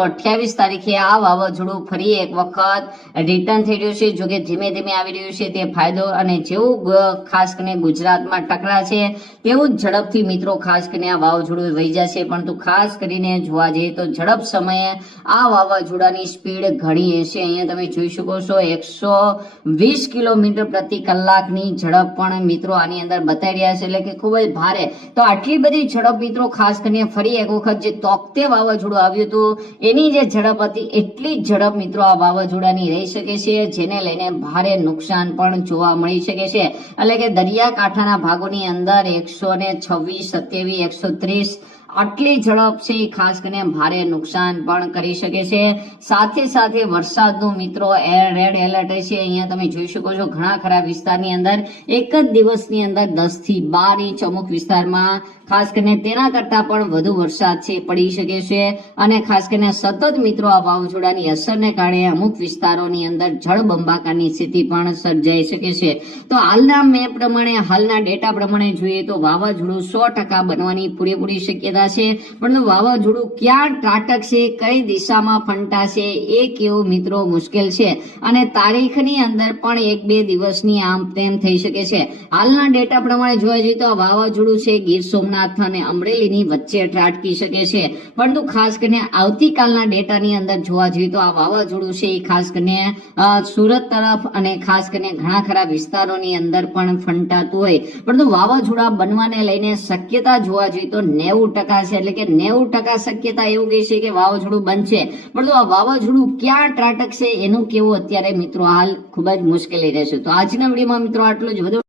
અઠ્યાવીસ તારીખે આ વાવાઝોડું ફરી એક વખત રિટર્ન થઈ રહ્યું છે. જો ધીમે ધીમે આવી રહ્યું છે તે ફાયદો અને જેવું ખાસ કરીને ગુજરાતમાં ટકરા છે તેવું જ ઝડપથી મિત્રો ખાસ કરીને આ વાવાઝોડું વહી જશે. પરંતુ ખાસ કરીને જોવા જઈએ તો ઝડપ સમયે આ વાવાઝોડાની સ્પીડ ઘણી હશે. અહીંયા તમે જોઈ શકો છો એકસો વીસ કિલોમીટર પ્રતિ કલાકની ઝડપ પણ મિત્રો આની અંદર બતાવી રહ્યા છે. એટલે કે ખૂબ જ ભારે. તો આટલી બધી ઝડપ મિત્રો ખાસ કરીને ફરી એક વખત જે તોકતે વાવાઝોડું આવ્યું હતું એની જે ઝડપ હતી, એટલી જ ઝડપ મિત્રો આ વાવાઝોડાની રહી શકે છે, જેને લઈને ભારે નુકસાન પણ જોવા મળી શકે છે. એટલે કે દરિયાકાંઠાના ભાગોની અંદર એકસો ને છવ્વીસ, સત્યાવીસ, એકસો ત્રીસ આટલી ઝડપ છે એ ખાસ કરીને ભારે નુકસાન પણ કરી શકે છે. સાથે સાથે વરસાદનું મિત્રો રેડ એલર્ટ છે અહીંયા તમે જોઈ શકો છો ઘણા ખરા વિસ્તારની અંદર એક જ દિવસની અંદર દસથી બાર ઇંચ અમુક વિસ્તારમાં ખાસ કરીને તેના કરતા પણ વધુ વરસાદ છે, પડી શકે છે. અને ખાસ કરીને સતત મિત્રો આ વાવાઝોડાની અસરને કારણે અમુક વિસ્તારોની અંદર જળબંબાકારની સ્થિતિ પણ સર્જાઈ શકે છે. તો હાલના મેપ પ્રમાણે, હાલના ડેટા પ્રમાણે જોઈએ તો વાવાઝોડું સો ટકા બનવાની પૂરેપૂરી શક્યતા છે. પણ વાવાઝોડું ક્યાં ત્રાટકશે, કઈ દિશામાં ફંટાશે, એ કેવું મિત્રો મુશ્કેલ છે. અને તારીખની અંદર પણ એક બે દિવસની આમ તેમ થઈ શકે છે. હાલના ડેટા પ્રમાણે જોવા જઈએ તો આ વાવાઝોડું છે, ગીર સોમનાથ અને અમરેલીની વચ્ચે ત્રાટકી શકે છે. પરંતુ ખાસ કરીને આવતીકાલના ડેટાની અંદર જોવા જઈએ તો આ વાવાઝોડું છે એ ખાસ કરીને સુરત તરફ અને ખાસ કરીને ઘણા ખરા વિસ્તારોની અંદર પણ ફંટાતું હોય. પરંતુ વાવાઝોડા બનવાને લઈને શક્યતા જોવા જઈએ તો નેવું ટકા છે, એટલે કે નેવું ટકા શક્યતા એવું કહે છે કે વાવાઝોડું બનશે. પરંતુ આ વાવાઝોડું ક્યાં ત્રાટકશે, એનું કેવું અત્યારે મિત્રો હાલ ખૂબ જ મુશ્કેલી રહેશે. તો આજના વિડીયોમાં મિત્રો આટલું જ. વધુ